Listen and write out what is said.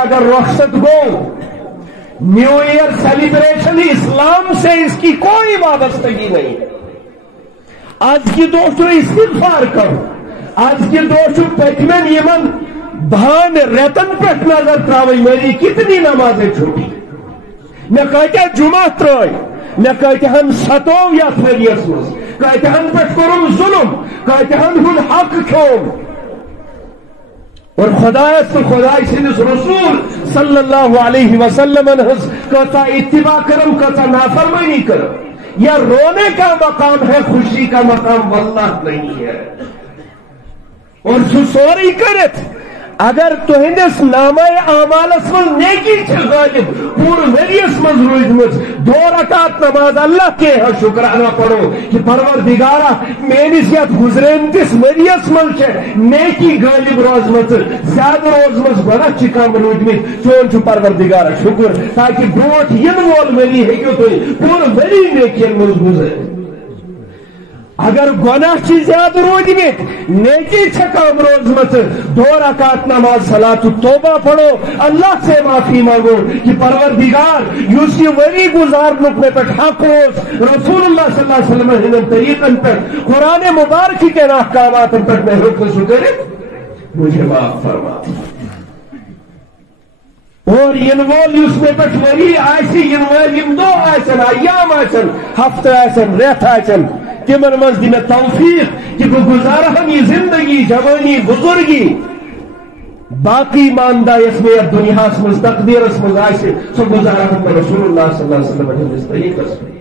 اگر رخصت گو new year celebration اسلام سے اس کی کوئی وابستگی نہیں. آج کی دوستوں استغفار کرو. آج کی دوستوں پتمن یمن بہان ریتن پہ نظر تراوی میری کتنی نمازیں چھوٹی. میں کہتا جمعہ ترائی میں کہتا ہم ستو یت ؤریس مز کہتا ہم پہ کرم ظلم کہتا ہم ہن حق کھوم. اور خدا سندس رسول صلی اللہ علیہ وسلم کتا اتباع کرم کتا نافرمانی کرم. یا رونے کا مقام ہے خوشی کا مقام واللہ نہیں ہے. اور سوری کرت اگر تہندس نامہ اعمالس من نیکی غالب پور وریس من روزمت 2 رکعت نماز اللہ کے ہاں شکرانہ پڑھو کہ پروردگارہ میانس یت گزرینتس وریس من نیکی غالب روزمت زیادہ روزمت بڑا کم روزمت چون پروردگارہ شکر تاکہ بروٹ ین وول وری ہیکو تھی پور وری نیکین من گزر. اگر گناہ کی زیادہ روزمت نیکی کم روزمت 2 رکعت نماز صلاۃ التوبہ پڑھو اللہ سے معافی مانگو کہ پروردگار یوسی وری گزارنک میں پہ حق روز رسول اللہ صلی اللہ علیہ وسلم ہن طریقن پہ قرآن مبارک کے احکامات پہ میں حکم شکر مجھے معاف فرما. اور ین وول اس میں پہ وری آسی ین وول یم دو آسن ایام آسن ہفتہ آسن ریت آسن تمن مز دی توفیق کہ بہ گزارہم یہ زندگی جوانی بزرگی باقی ماندہ اس میں دنیا مز تقدیر مز آسہ سو گزارہم رسول اللہ صلی اللہ علیہ وسلم طریقس.